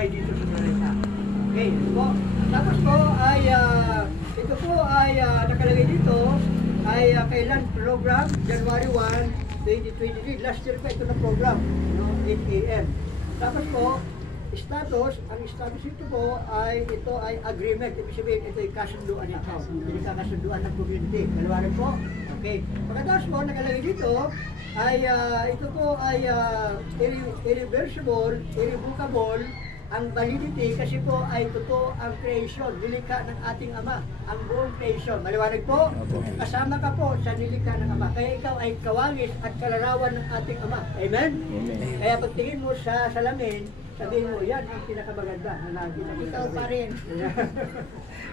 buhay dito sa planeta. Okay, ito po. Tapos po ay, ito po ay nakalagay dito, ay kailan program, January 1, 2023. Last year pa ito na program, 8 a.m. Tapos po, status, ang status ito po ay, ito ay agreement. Ibig sabihin, ito ay kasunduan ito. Hindi ka kasunduan ng community. Kalawarin po. Okay. Pagkatapos po, nakalagay dito, ay ito po ay irreversible, irrevocable, ang validity kasi po ay totoo ang creation, nilikha ng ating Ama, ang buong creation. Maliwanag po, kasama ka po sa nilikha ng Ama. Kaya ikaw ay kawangis at kalarawan ng ating Ama. Amen? Amen. Kaya pagtingin mo sa salamin, sabihin mo, yan ang pinakamaganda na nakita. Ikaw pa rin.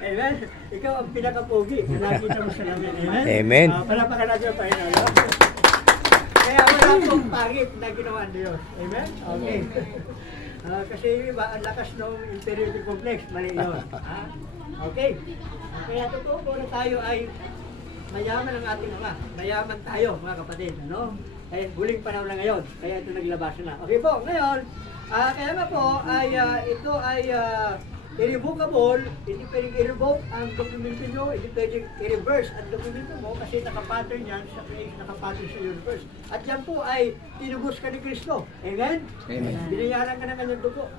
Amen? Ikaw ang pinakapogi na nakita mo sa salamin. Amen? Amen. Palapakan natin ang Panginoon. Kaya wala pong pangit na ginawa ng Diyos. Amen? Okay. Kasi yung iba, ang lakas ng inferiority complex, mali yun. Okay. Kaya totoo po na tayo ay mayaman ang ating Ama. Mayaman tayo, mga kapatid. Ano? Kaya huling panahon na ngayon. Kaya ito naglabas na. Okay po, ngayon, kaya nga po, ay, ito ay irrevocable, hindi pwedeng i-revoke ang dokumento nyo, hindi pwedeng i-reverse ang dokumento mo kasi nakapattern yan sa creation, nakapattern sa universe. At yan po ay tinubos ka ni Kristo. Amen? Amen. Binayaran ka na kanyang dugo.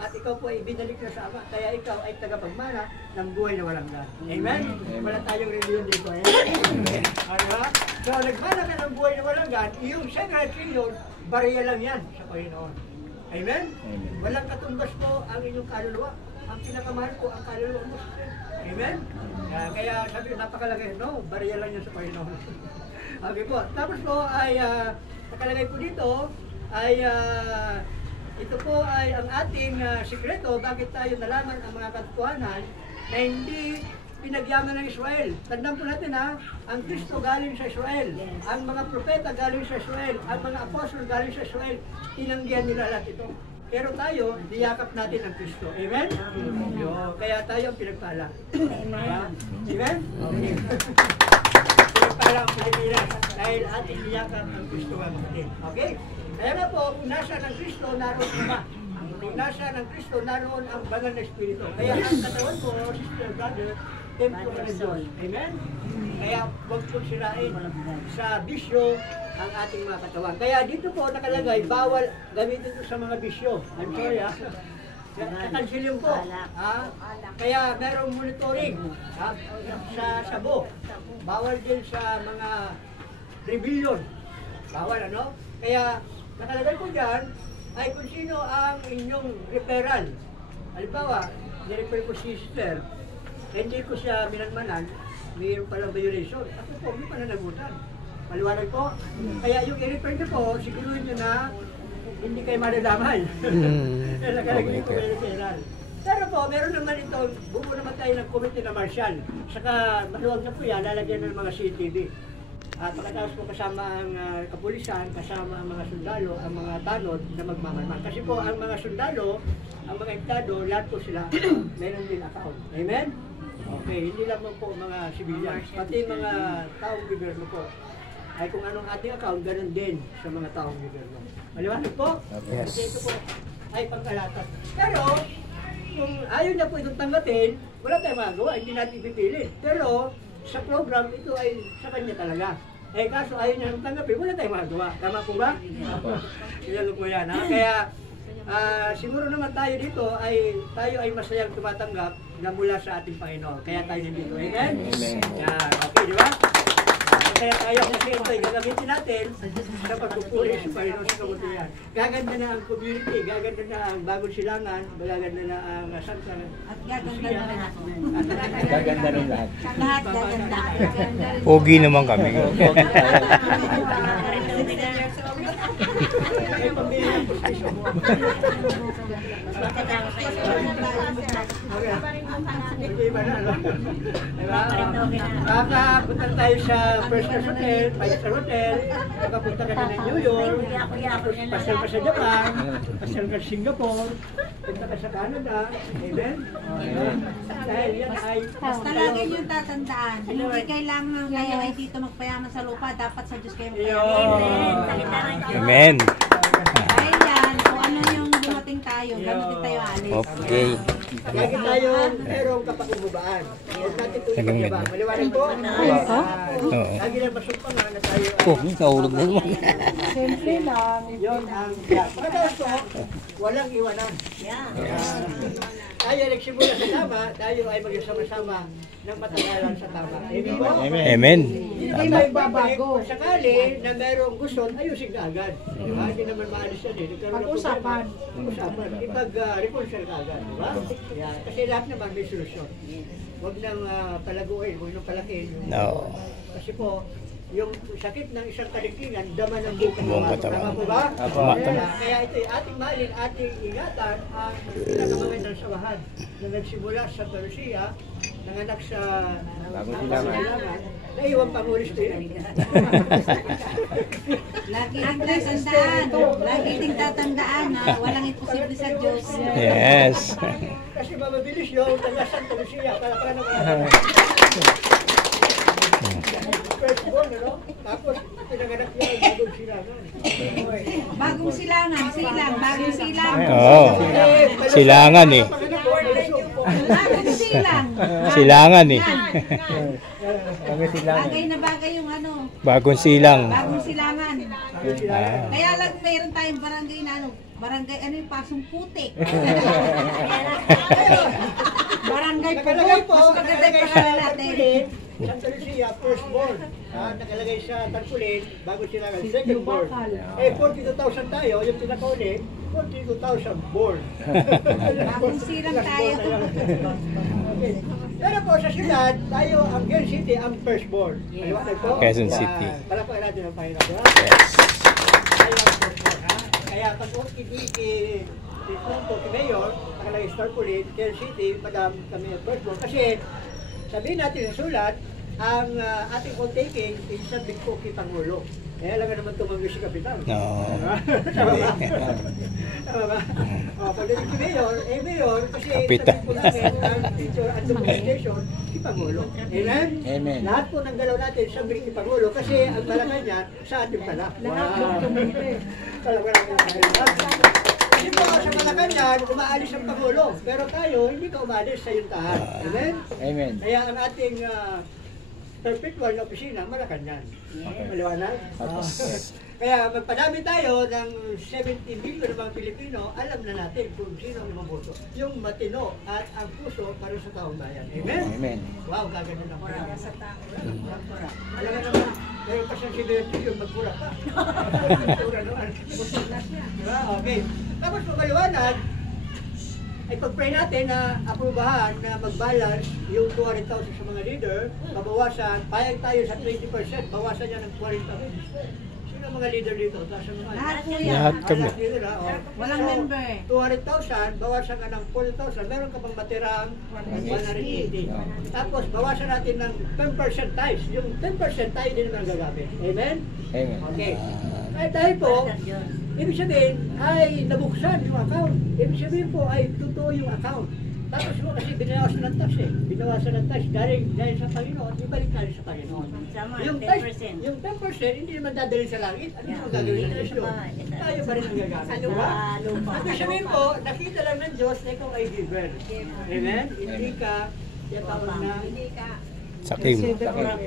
At ikaw po ay binalik na sa Ama. Kaya ikaw ay tagapagmana ng buhay na walang hanggan. Amen? Wala tayong reliyon dito. Amen? Ano? So, nagmana ka ng buhay na walang hanggan, yung secret trillion, bariya lang yan sa Panginoon. Amen? Amen? Walang katumbas po ang inyong kaluluwa. Ang pinakamahal po ang kaluluwa mo. Amen? Kaya sabi ko, napakalagay. No, bariya lang yan sa Panginoon. Okay po. Tapos po ay, nakalagay po dito, ay, ito po ay ang ating sikreto, bakit tayo nalaman ang mga katotohanan na hindi pinagyaman ng Israel. Tandaan po natin ang Kristo galing sa Israel, ang mga propeta galing sa Israel, ang mga apostol galing sa Israel, tinanggihan nila lahat ito. Pero tayo, diyakap natin ang Kristo. Amen? Kaya tayo ang pinagpala. Amen? Amen? Okay. Pinagpala ang Pilipinas dahil ating diyakap ang Kristo ang kapatid. Okay? Kaya nga po, kung nasa ng Kristo, naroon Ama. Kung nasa ng Kristo, naroon ang banal na Espiritu. Kaya ang katawan ko, sister, brother, templo ng Diyos. Amen? Kaya huwag po sirain sa bisyo ang ating mga katawan. Kaya dito po nakalagay, bawal gamitin ito sa mga bisyo. I'm sorry kakansilyon po. Kaya merong monitoring sa sabo. Bawal din sa mga rebellion. Bawal ano? Kaya nakalagay po dyan ay kung sino ang inyong referral. Halimbawa, nirefer ko si sister, hindi ko siya minanmanan, mayroon palang violation. Ako po, may pananagutan. Maliwanag po. Kaya yung i-refer nyo po, siguruhin nyo na hindi kayo madadamay. Nakalagay ko may referral. Pero po, meron naman ito, buo naman tayo ng committee na martial. Saka maluwag na po yan, lalagyan ng mga CCTV. At pagkatapos po kasama ang kapulisan, kasama ang mga sundalo, ang mga tanod na magmamalman. Kasi po ang mga sundalo, ang mga emplado, lahat po sila meron din account. Amen? Okay, hindi lang po mga civilians, pati mga taong gobyerno po. Ay kung anong ating account, ganun din sa mga taong gobyerno. Maliwanag po? Yes. Kasi ito po ay pangkalatas. Pero, kung ayaw niya po itong tanggapin, wala tayong magagawa, hindi natin ipipilit. Pero, sa program, ito ay sa kanya talaga. Eh kaso ayaw niya nang tanggapin, wala tayong magagawa. Tama po ba? Kaya po yan. Kaya, siguro naman tayo dito ay tayo ay masayang tumatanggap na mula sa ating Panginoon. Kaya tayo nandito. Amen? Amen. Yeah, okay, di ba? Kaya tayo kasi ito ay gagamitin natin sa pagpupuri sa Panginoon sa kabutihan. Gaganda na ang community, gaganda na ang bagong silangan, gaganda na ang Santa. At gaganda na lahat. Gaganda rin lahat. Lahat gaganda. Pogi naman kami. Ay, pambili ng posisyon mo. Iba na, ano? Kakapunta tayo sa First Class Hotel, 5-star Hotel, kakapunta ka na ng New York, tapos pasal ka sa Japan, pasal ka sa Singapore, punta ka sa Canada, amen? Dahil yan ay... Basta lagi niyong tatandaan, hindi kailangan kayo ay dito magpayaman sa lupa, dapat sa Diyos kayo magpayaman. Amen. Dahil yan, kung ano yung dumating tayo, tayo. Ganun din tayo alis. Okay. Lagi tayong merong kapakububaan. Huwag natin ito ipagyaban. Maliwanag po? Lagi lang masumpangan na tayo Nahulog na naman. yun ang pagkatapos po, walang iwanan. Tayo nagsimula sa tama, tayo ay magsama-sama ng matagalan sa tama. Amen po? Amen. Hindi naman tayo babago. Sakali na merong gusto, ayusin ka agad. Diba? Hindi naman maalis yan eh. Pag-usapan. Pag-usapan. Ipag-reconcile ka agad. Diba? Yeah. Kasi lahat naman may solusyon. Huwag nang palaguin, huwag nang palakin. No. Kasi po, yung sakit ng isang kaliglingan, dama ng buong Buong katawan. katawan. Tama po ba? Tama. Kaya ito ating mahalin, ating ingatan ang pinakamagandang samahan na nagsimula sa Perusia, nanganak sa Silangan, naiwan pangulis din. Lagi ding tatandaan. Lagi ding tatandaan na walang imposible sa Diyos. Yes. Kasi mababilis yung taga Santa Lucia, palakpakan naman. First born, ano? Tapos, pinanganak niya ay bagong silangan. Bagong silangan, bagong silang. Oo. Silangan eh. Bagong silang. Silangan eh. Bagay na bagay yung ano, Bagong silang. bagong silangan. Ah. Kaya lang mayroon tayong barangay na ano, barangay ano yung Pasong Putik. Barangay Nakalagay Pugot, po, mas maganda nakalagay yung sa pangalan natin. Tagpulin, Santa Lucia, first born. Nakalagay sa Tagpulin, bago silangan, second born. 42,000 tayo, yung pinakauli, 42,000 born. Bagong silang tayo. Okay. Pero po sa siyudad, tayo ang Quezon City ang first born. Maliwanag po? Quezon Yan. City. Palakpakan natin ang Panginoon. Yes. Tayo ang first born. Kaya pag punto kay Mayor, nakalagay Star Pulit, Quezon City, madam kami ang first born. Kasi sabihin natin sa sulat, ang ating taking is sa Big Cookie Pangulo. Kaya lang naman tumanggi si Kapitan. No. Tama ba? Tama ba? Pagdating si Mayor, Mayor, kasi Kapitan. sabi po namin, ang teacher and documentation, si Pangulo. Amen? Amen. Lahat po ng galaw natin, sabi ni Pangulo, kasi ang malaman niya, sa atin pala. Kasi po, sa Malacanang, umaalis ang Pangulo. Pero tayo, hindi ka umaalis sa yuntahan. Amen? Amen. Kaya ang ating perpetual na opisina, Malacanang. Maliwanag? Kaya magpadami tayo ng 70 million ng mga Pilipino, alam na natin kung sino ang maboto. Yung matino at ang puso para sa taong bayan. Amen? Amen. Wow, gaganda na pala. Alam nga naman, meron pa siyang sinergy yung magpura pa. Magpura naman. Diba? Okay. Tapos pagmaliwanag, ay pag-pray natin na aprubahan na mag-balance yung 200,000 sa mga leader, mabawasan, payag tayo sa 20%, bawasan niya ng 40,000. Sino ang mga leader dito? Taas ang mga. Lahat po yan. Lahat kami. Lahat dito na, oh. Walang So, member. 200,000, bawasan ka ng 40,000, meron ka pang matirang 180. Tapos, bawasan natin ng 10% tayo. Yung 10% tayo din naman gagamit. Amen? Amen. Okay. Ay dahil po, ibig sabihin ay nabuksan yung account. Ibig sabihin po ay totoo yung account. Tapos mo kasi binawasan ng tax eh. Binawasan ng tax dahil sa Panginoon, ibalik natin sa Panginoon. Yung 10%. Yung 10% hindi naman dadalhin sa langit. Ano yung gagawin sa Diyos? Tayo ba rin ang gagamit? Diba? Ibig sabihin po, nakita lang ng Diyos na ikaw ay giver. Amen? Hindi ka yatawag na Sakim.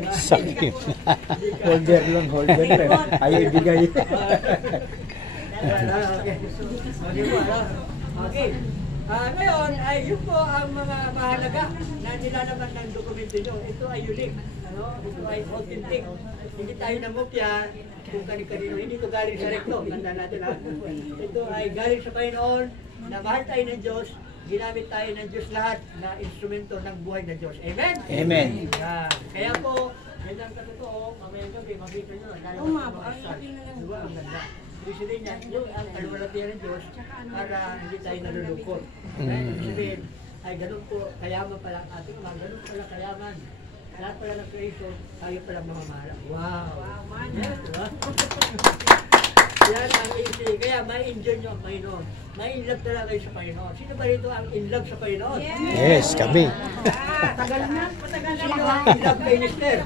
Sakim. Holder lang, holder lang. Ayaw ibigay. Okay. Ngayon, ay yun po ang mga mahalaga na nilalaman ng dokumento nyo. Ito ay unique. Ano? Ito ay authentic. Hindi tayo namupya kung kani-kanino. Hindi ito galing sa rekto. Tanda natin ha. Ito ay galing sa Panginoon na mahal tayo ng Diyos. Ginamit tayo ng Diyos lahat na instrumento ng buhay ng Diyos. Amen? Amen. Kaya po, yan ang katotoo. Mamayang gabi, makita nyo. Diba? Ang ganda. Ibig sabihin niya, yung kaluwalhatian ng Diyos para hindi tayo nalulungkot. Ibig sabihin, ay ganun po, kayaman pala ang ating mga, ganun pala kayaman. Lahat pala ng creation, tayo pala mamamahala. Wow! Yes, diba? Yan ang easy. Kaya ma-enjoy nyo ang Panginoon. Ma-inlove talaga kayo sa Panginoon. Sino ba rito ang inlove sa Panginoon? Yes, kami. Tagal na. Matagal na. Sino ang inlove kay Mister?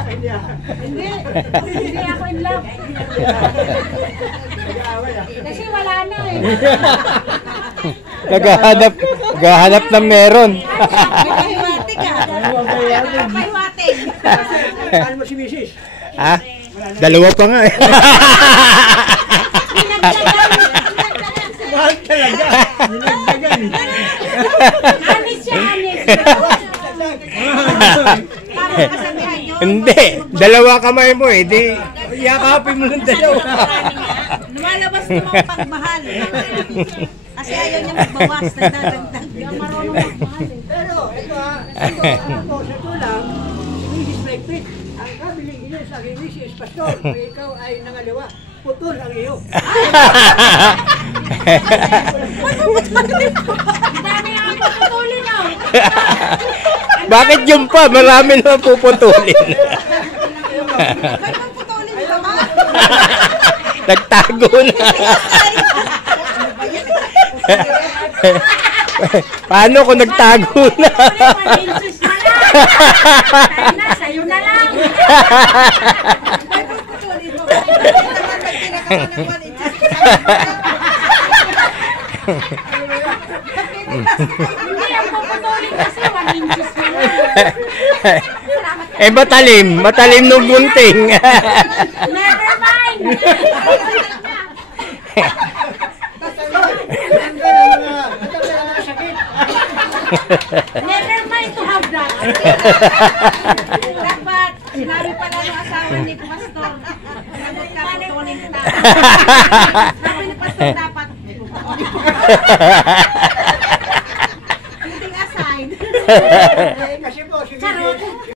Hindi. Hindi ako in love. Nag-aaway ah. Kasi wala na eh. Naghahanap ng meron. Pahiwatig ka. Pahiwatig. Ano mo si Mrs.? Ha? Dalawa pa nga eh. Mahal talaga. Nilagdagan. Anis siya, anis. Parang kasabihan yun. Hindi, dalawa kamay mo eh. Di, yakapin mo ng dalawa. Lumalabas ng mga pagmahal. Kasi ayaw niya magbawas, nagdadagdag. Hindi ang marunong magmahal eh. Pero ito ha, ito lang, Mrs. Blackpit, ang kabiling iyo sa aking Mrs. Pastor, kung ikaw ay nangaliwa, putol ang iyo. Dami ang puputulin oh. Bakit yun pa? Marami naman puputulin. Ba't puputulin mo ba? Nagtago na. Paano kung nagtago na? Sa'yo na lang. Ba't puputulin mo? Hindi, ang puputulin kasi 1 inches na lang. Eh, matalim nung gunting. Never mind. Never mind to have that. Dapat, sinabi pala ng asawa ni Pastor, nagot ka putulin kita. Sabi ni Pastor, dapat putulin. Putting aside.